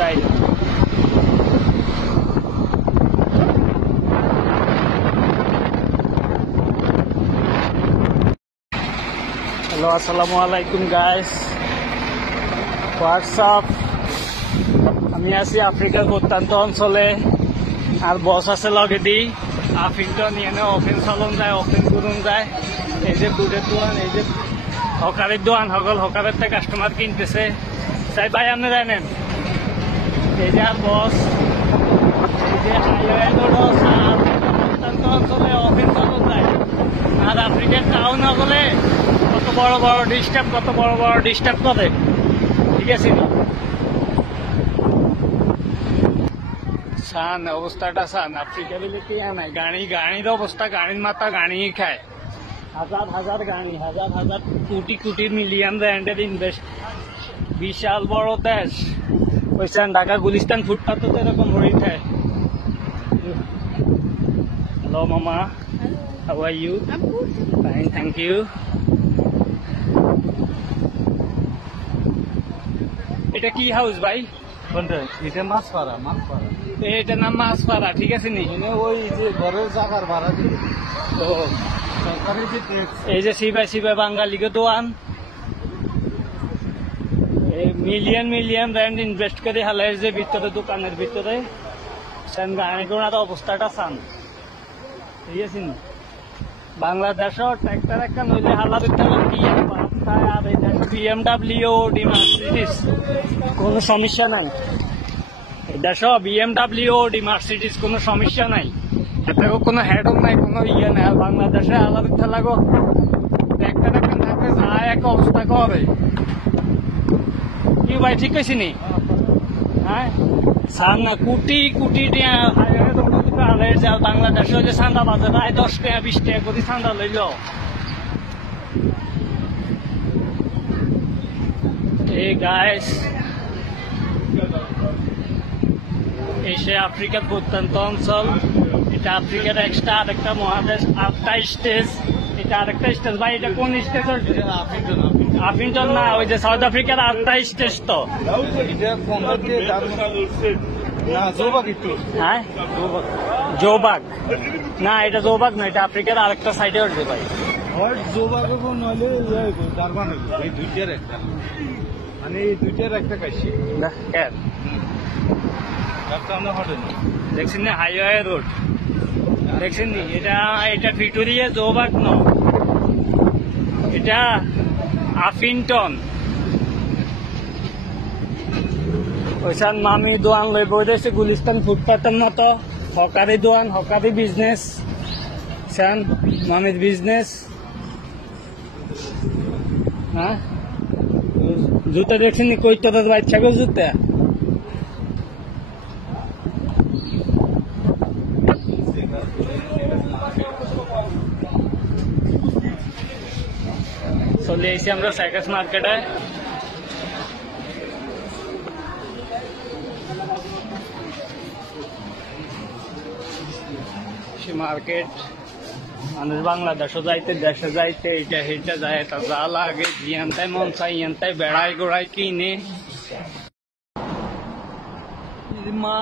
তাই হ্যালো, আসসালামু আলাইকুম গাইস, হোয়াটসঅ্যাপ। আমি আছি আফ্রিকার প্রত্যন্ত অঞ্চলে, আর বস আছে লগে দি আফিনটা নিয়ে অফিন চালন যায়, অফিন করুন যায়। এই যে দুধের দোয়ান, এই যে হকারের দোয়ান, সকল হকারের থেকে কাস্টমার কিনতেছে। চাই ভাই আপনি জানেন, এই যে আর বস, এই যে হাইওয়ে প্রত্যন্ত অঞ্চলে অফিন চালন যায়। আর আফ্রিকার টাউন হলে কত বড় বড় ডিস্টার্ব করে, ঠিক আছে নি? সান অবস্থাটা সান আফ্রিকা দিলে কি নাই, গাড়ির অবস্থা, গাড়ির মাথা গাড়ি খায়। হাজার গাড়ি, হাজার কোটি মিলিয়ন র্যান্ডের ইনভেস্ট, বিশাল বড় দেশ। ওইখান ঢাকা গুলিস্তান ফুটপাথ তো এরকম হয়ে খায়। হ্যালো মামা, how are you? Fine, thank you. এটা কি হাউস ভাই? এটা মাছপাড়া। এটার নাম মাছপাড়া, ঠিক আছে নি? ওই যে ঘরের জায়গার ভাড়া দিবে। তো সরকারি যে ট্যাক্স, এই যে সিপাই বাঙালিকে দোয়ান, মিলিয়ন র্যান্ড ইনভেস্ট করে হালের যে ভিতরে, দোকানের ভিতরে গাড়ি ঘোড়ার অবস্থাটা চান, ঠিক আছে নি? বাংলাদেশও ট্র্যাক্টর একটা নইলে হালা দিতে আর এই দেশ BMW, Audi, Mercedes, কোনো সমস্যা নাই। এই দেশ BMW, Audi, Mercedes কোনো সমস্যা নাই, এতে কোনো হেডও নাই, কোনো ইয়ে নাই। আর বাংলাদেশে হালা দিতে লাগো ট্র্যাক্টর একটা থাকলে যায় এক অবস্থা করে। কি ভাই ঠিক আছে নি? হ্যাঁ, সান না কোটি বাংলাদেশে যে চান্দা বাজে প্রায় 10 টাকা 20 টাকা করে চান্দা লইল। এই গাইস, এই সে আফ্রিকার প্রত্যন্ত অঞ্চল। এটা আফ্রিকার এক্সট্রা আরেকটা মহাদেশ, 8টা স্টেজ। এটা আরেকটা স্টেজ ভাই, এটা কোন স্টেজ? আফিনটন না, ওই যে সাউথ আফ্রিকার 8টা স্টেজ। তো হ্যাঁ, জোবাগ না, এটা জোবাগ না, এটা আফ্রিকার আরেকটা সাইডে উঠবে ভাই। এই দুইটার একটা, মানে এই দুইটার একটা কাশি দেখছেন না, হাইওয়ে রোড দেখছেন নি? এটা ভিক্টোরিয়া জোবাগ ন, এটা আফিনটন। ওইখান মামি দোয়ান লই বইছে গুলিস্তান ফুটপাথের মতো, হকারি দোয়ান, হকারি বিজনেস, সান মামির বিজনেস। হ্যাঁ, জুতা দেখছেন নি? কই তোর বাচ্চা গো জুতা? চলে এসেছি আমরা সাইকাস মার্কেটে। সে মার্কেট মানুষ বাংলাদেশও যাইতে, দেশে যাইতে, এইটা হেটা যায়, তা যা লাগে জিয়ানতাই মন চাই ইয়ানতাই বেড়াই গোড়াই কিনে। মা